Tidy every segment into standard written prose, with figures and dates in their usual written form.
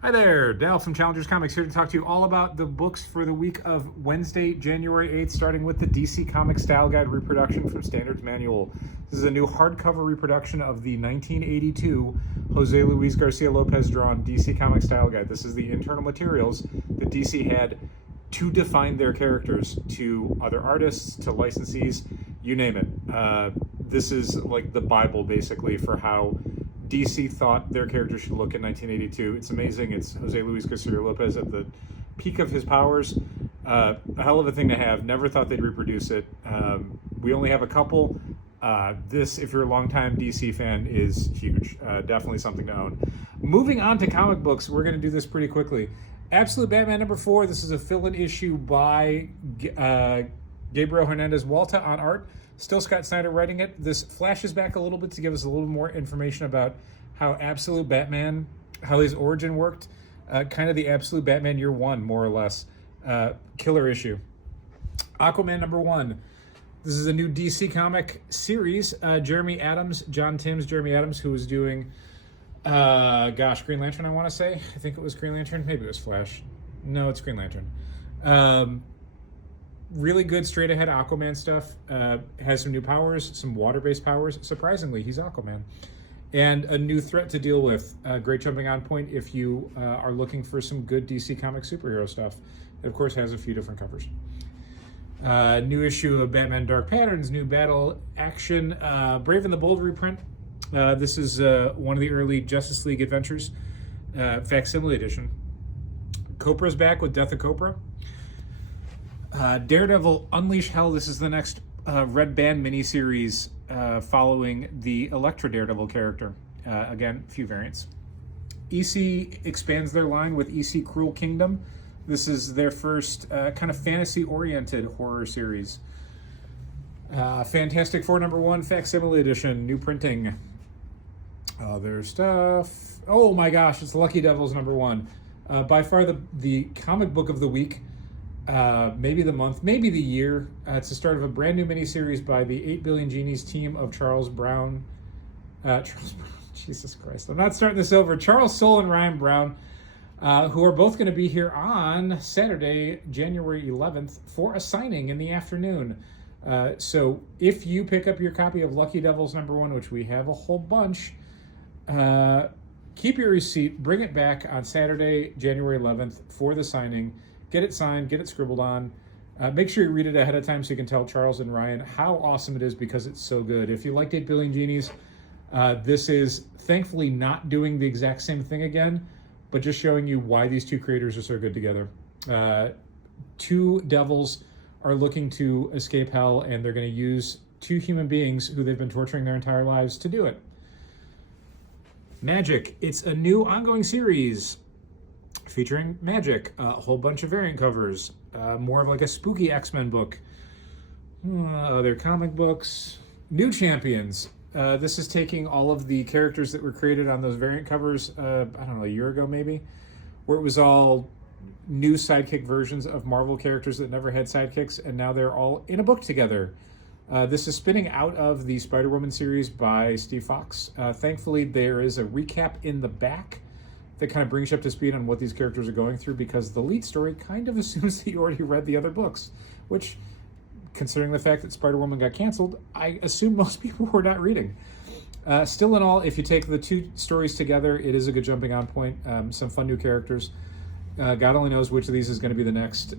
Hi there, Dale from Challengers Comics here to talk to you all about the books for the week of Wednesday, January 8th, starting with the DC Comics Style Guide reproduction from Standards Manual. This is a new hardcover reproduction of the 1982 Jose Luis Garcia Lopez drawn DC Comics Style Guide. This is the internal materials that DC had to define their characters to other artists, to licensees, you name it. This is like the Bible, basically, for how DC thought their character should look in 1982. It's amazing. It's Jose Luis Garcia Lopez at the peak of his powers. A hell of a thing to have. Never thought they'd reproduce it. We only have a couple. This, if you're a longtime DC fan, is huge. Definitely something to own. Moving on to comic books, we're going to do this pretty quickly. Absolute Batman #4. This is a fill-in issue by Gabriel Hernandez Walta on art. Still Scott Snyder writing it. This flashes back a little bit to give us a little more information about how Absolute Batman, how his origin worked. Kind of the Absolute Batman year one, more or less. Killer issue. Aquaman #1. This is a new DC comic series. Jeremy Adams, John Timms, Jeremy Adams, who was doing, Green Lantern, I want to say. I think it was Green Lantern. Maybe it was Flash. No, it's Green Lantern. Really good straight-ahead Aquaman stuff. Has some new powers, some water-based powers. Surprisingly, he's Aquaman. And a new threat to deal with. Great jumping-on point if you are looking for some good DC Comics superhero stuff. It, of course, has a few different covers. New issue of Batman Dark Patterns, new battle action. Brave and the Bold reprint. This is one of the early Justice League adventures. Facsimile edition. Copra's back with Death of Copra. Daredevil Unleash Hell. This is the next Red Band miniseries following the Elektra Daredevil character. Again, a few variants. EC expands their line with EC Cruel Kingdom. This is their first kind of fantasy-oriented horror series. Fantastic Four #1 Facsimile Edition, new printing. Other stuff. Oh my gosh, it's Lucky Devils #1. By far the comic book of the week. Maybe the month, maybe the year. It's the start of a brand new miniseries by the 8 Billion Genies team of Charles Browne. Jesus Christ. I'm not starting this over. Charles Soule and Ryan Browne, who are both going to be here on Saturday, January 11th, for a signing in the afternoon. So if you pick up your copy of Lucky Devils #1, which we have a whole bunch, keep your receipt, bring it back on Saturday, January 11th for the signing. Get it signed, get it scribbled on. Make sure you read it ahead of time so you can tell Charles and Ryan how awesome it is because it's so good. If you liked 8 Billion Genies, this is thankfully not doing the exact same thing again, but just showing you why these two creators are so good together. Two devils are looking to escape hell, and they're going to use two human beings who they've been torturing their entire lives to do it. Magic. It's a new ongoing series featuring Magic, a whole bunch of variant covers, more of like a spooky X-Men book, other comic books, new champions. This is taking all of the characters that were created on those variant covers, I don't know, a year ago maybe, where it was all new sidekick versions of Marvel characters that never had sidekicks, and now they're all in a book together. This is spinning out of the Spider-Woman series by Steve Fox. Thankfully, there is a recap in the back that kind of brings you up to speed on what these characters are going through, because the lead story kind of assumes that you already read the other books, which, considering the fact that Spider-Woman got canceled, I assume most people were not reading. Still in all, if you take the two stories together, it is a good jumping on point. Some fun new characters. God only knows which of these is going to be the next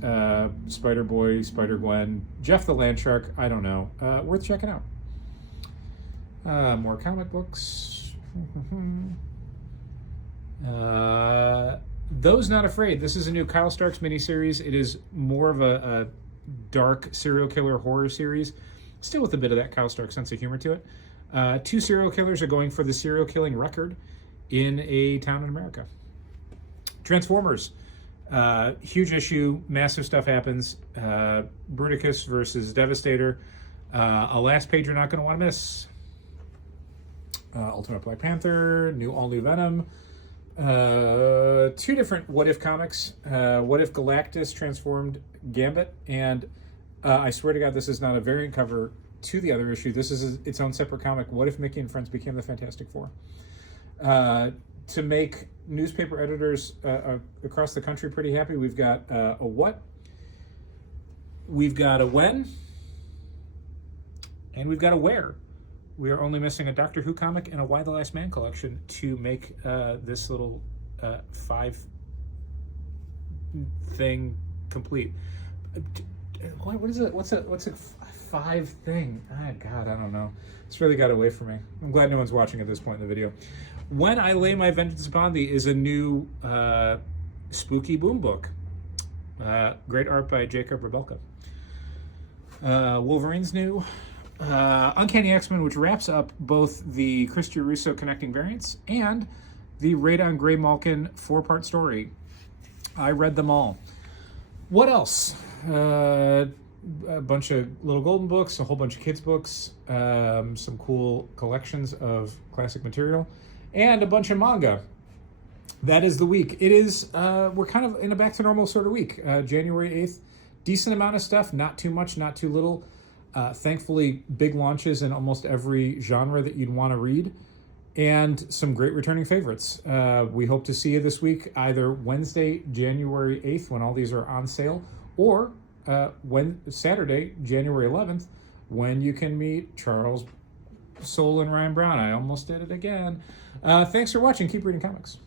Spider-Boy, Spider-Gwen, Jeff the Landshark, I don't know. Worth checking out. More comic books. Those Not Afraid. This is a new Kyle Starks miniseries. It is more of a dark serial killer horror series, still with a bit of that Kyle Starks sense of humor to it. Two serial killers are going for the serial killing record in a town in America. Transformers. Huge issue. Massive stuff happens. Bruticus versus Devastator. A last page you're not going to want to miss. Ultimate Black Panther. All-new Venom. Two different What If comics. What If Galactus transformed Gambit, and I swear to God, this is not a variant cover to the other issue. This is its own separate comic. What If Mickey and Friends Became the Fantastic Four? to make newspaper editors across the country pretty happy. We've got a what, we've got a when, and we've got a where. We are only missing a Doctor Who comic and a Y the Last Man collection to make this little 5 thing complete. What is it? What's a 5 thing? Ah, God, I don't know. It's really got away from me. I'm glad no one's watching at this point in the video. When I Lay My Vengeance Upon Thee is a new spooky boom book. Great art by Jacob Rebelka. Wolverine's new. Uncanny X-Men, which wraps up both the Chris Russo connecting variants and the Radon Gray Malkin 4-part story. I read them all. What else? A bunch of little golden books, a whole bunch of kids books, some cool collections of classic material, and a bunch of manga. That is the week. It is, we're kind of in a back to normal sort of week. January 8th, decent amount of stuff, not too much, not too little. Thankfully, big launches in almost every genre that you'd want to read, and some great returning favorites. We hope to see you this week, either Wednesday, January 8th, when all these are on sale, or Saturday, January 11th, when you can meet Charles Soule and Ryan Browne. I almost did it again. Thanks for watching. Keep reading comics.